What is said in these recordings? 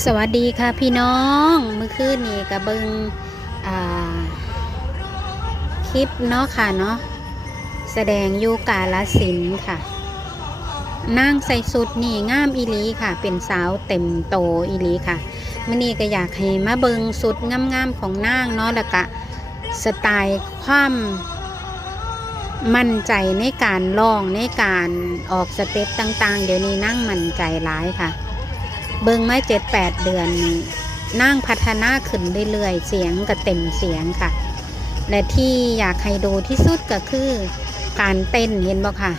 สวัสดีค่ะพี่น้องเมื่อคืนนี้กับเบิงคลิปเนาะค่ะเนาะแสดงยูกาลสินค่ะนางใส่สุดนี่งามอีลีค่ะ เป็นสาวเต็มโตอีลีค่ะมื่อนี้ก็อยากให้มาเบิงสุดงามๆของนางเนาะแล้วก็สไตล์ความมั่นใจในการร้องในการออกสเต็ปต่างๆ เดี๋ยวนี้นั่งมั่นใจร้ายค่ะ เบิ่งมาเจ็ดแปดเดือนนี่นั่งพัฒนาขึ้นเรื่อยๆ เสียงก็เต็มเสียงค่ะ และที่อยากให้ดูที่สุดก็คือ การเต้นเห็นบ่ค่ะ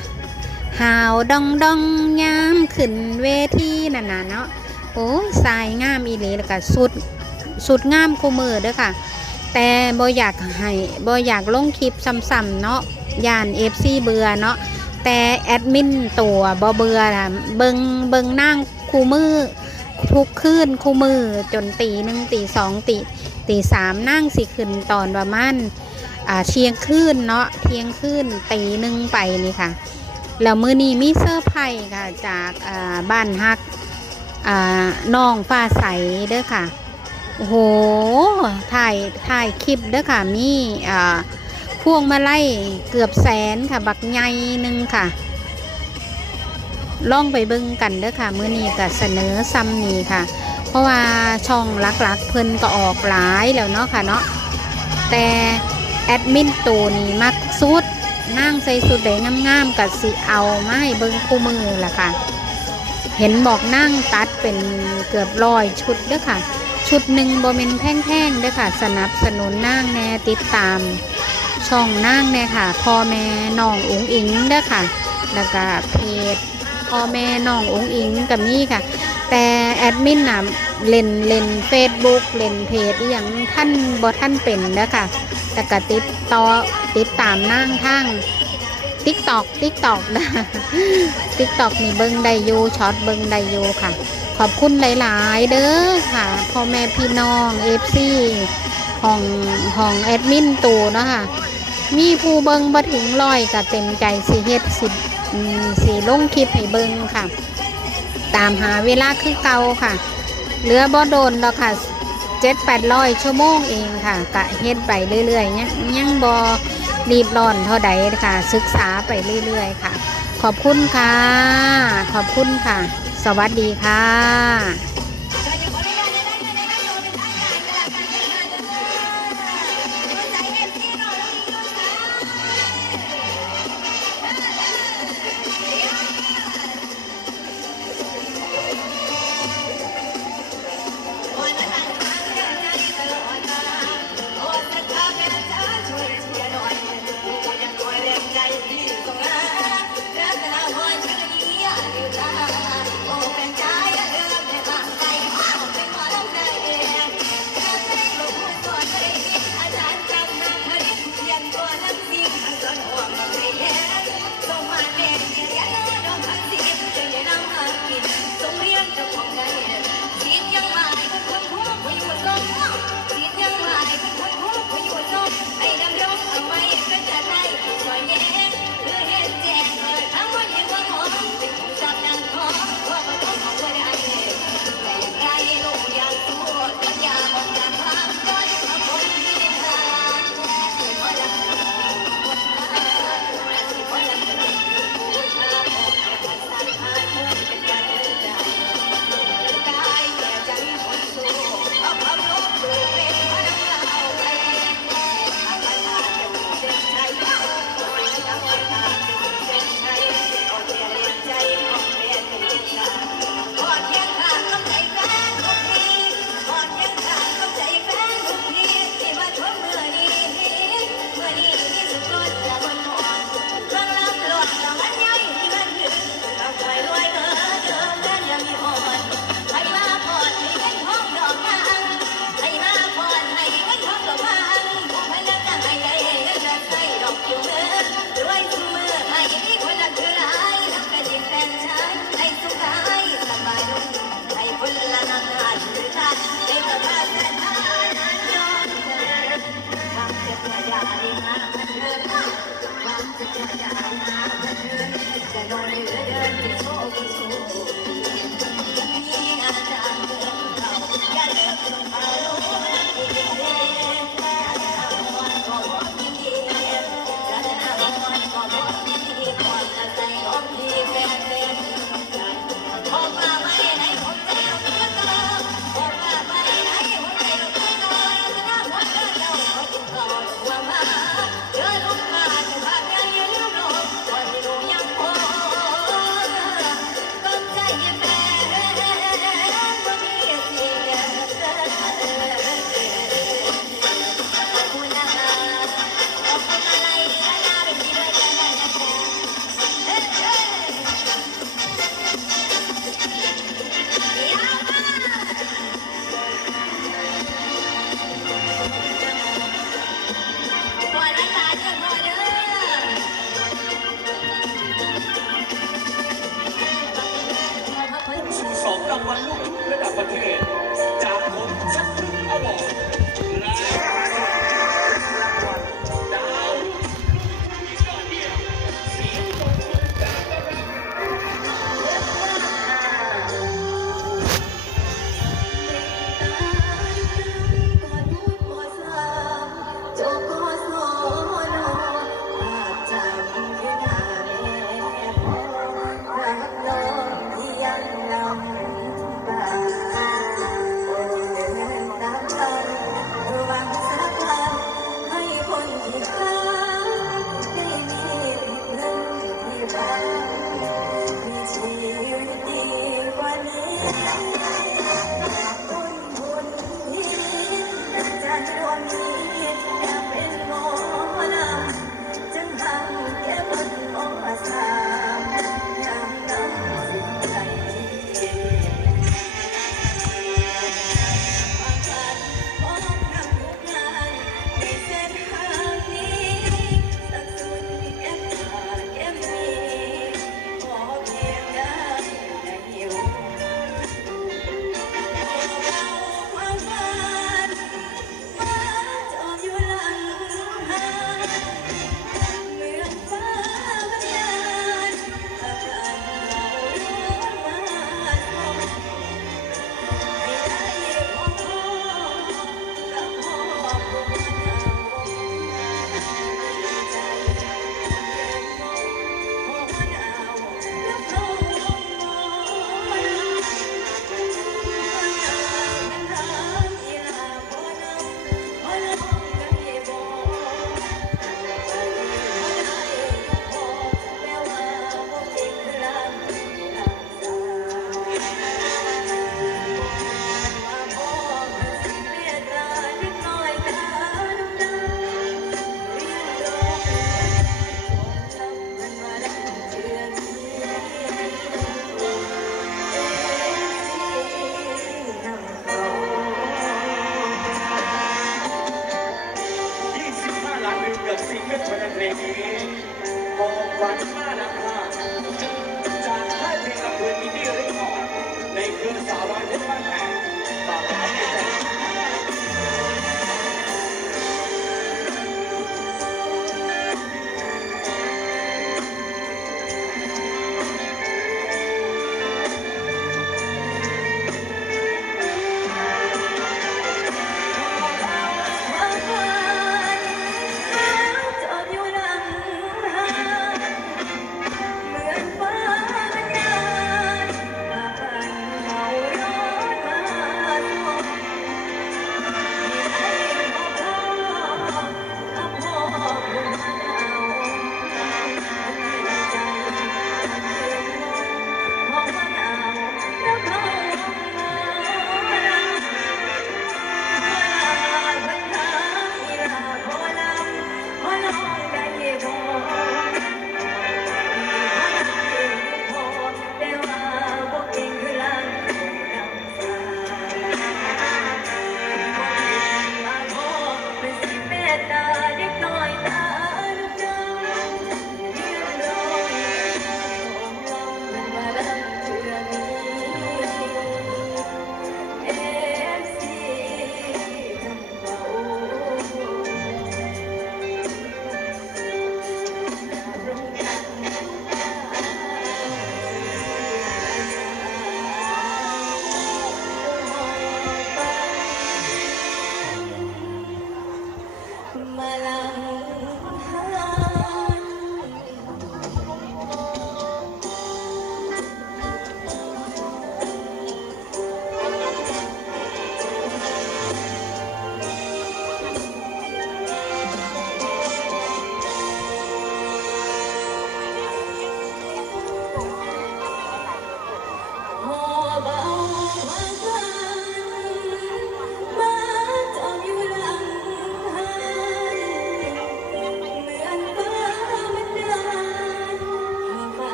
หาวดองดองยามขึ้นเวทีนั่นนะเนาะโอ้ยสายงามอีหลีแล้วก็สุดสุดงามคู่มือเด้อค่ะ แต่บ่อยากให้บ่อยากลงคลิปซ้ำๆเนาะยาน FC เบื่อเนาะแต่แอดมินตัวบ่เบื่อนะเบิงเบิงนั่งคู่มือ ทุกคืนคู่มือจนตีหนึ่งตีสองตีตีสามนั่งสิขึ้นตอนประมาณอ่าเที่ยงคืนเนาะเที่ยงคืนตีหนึ่งไปนี่ค่ะแล้วมือนี้มีเซอร์ไพรส์ค่ะจากาบ้านฮักน้องฟ้าใสเด้อค่ะโอ้โหถ่ายถ่ายคลิปเด้อค่ะมีอ่าพวงมาไล่เกือบแสนค่ะ บักใหญ่หนึ่งค่ะ ล่องไปเบิ่งกันเด้อค่ะ มื้อนี้ก็เสนอซ้ำนี้ค่ะ เพราะว่าช่องหลักๆเพิ่นก็ออกหลายแล้วเนาะค่ะเนาะแต่แอดมินตัวนี้มักสุดนั่งใส่สุดได้งามๆกับสิเอามาให้เบิ่งคู่มือล่ะค่ะ เห็นบอกนั่งตัดเป็นเกือบร้อยชุดเด้อค่ะ ชุดหนึ่งโบเมนแพงๆเด้อค่ะ สนับสนุนนั่งแน่ติดตาม ช่องนั่งแน่ค่ะพ่อแม่น้องอุ๋งอิงเด้อค่ะ แล้วก็เพจ พ่อแม่น้ององอิงกับนี่ค่ะ แต่แอดมินน่ะเล่นเล่นเฟซบุ๊กเล่นเพจอย่างท่านบ่ท่านเป็นนะค่ะแต่ก็ติดต่อติดตามนั่งทางติ๊กตอกติ๊กตอกนะติ๊กตอกนี่เบิงไดยูช็อตเบิงไดยูค่ะ ขอบคุณหลาย ๆ เด้อค่ะพ่อแม่พี่น้องเอฟซีของของแอดมินตูเนาะค่ะมีผู้เบิงบ่ถึงร้อยก็เต็มใจสิเฮ็ดสิ สีลงคลิปให้เบิงค่ะ ตามหาเวลาคือเก่าค่ะเหลือบ่โดนแล้วค่ะเจ็ดแปดร้อยชั่วโมงเองค่ะ กะเฮ็ดไปเรื่อยๆยังยังบอรีบร้อนเท่าใดค่ะ ศึกษาไปเรื่อยๆค่ะ ขอบคุณค่ะ ขอบคุณค่ะ สวัสดีค่ะ ดซิงเกิลชนเพลงนี้มอกวันมานักล่าจากค่าเพลงอำเภอมินิเรคคอร์ดในเคือสาวร้เพชรบ้านแพงต่อ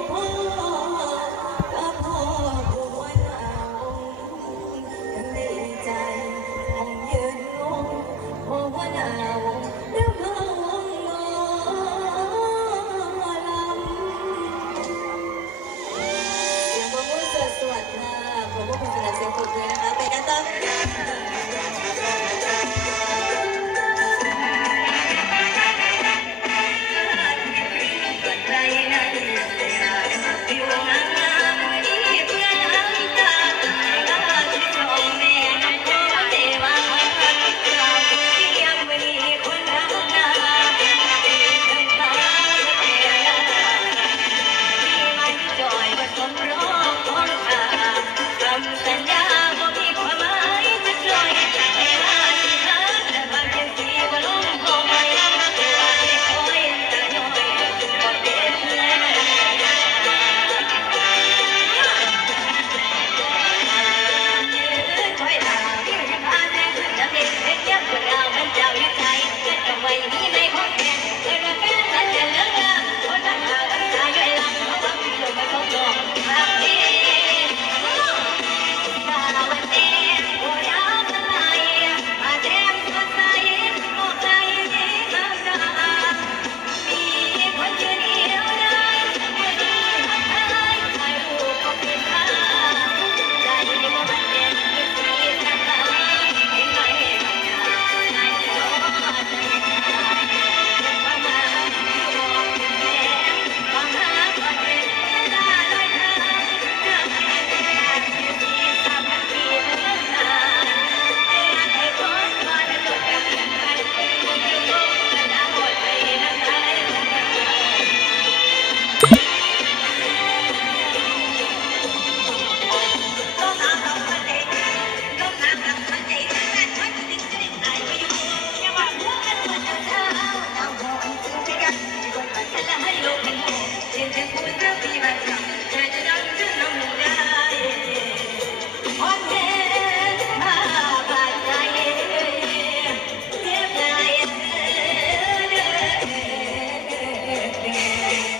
oh, oh.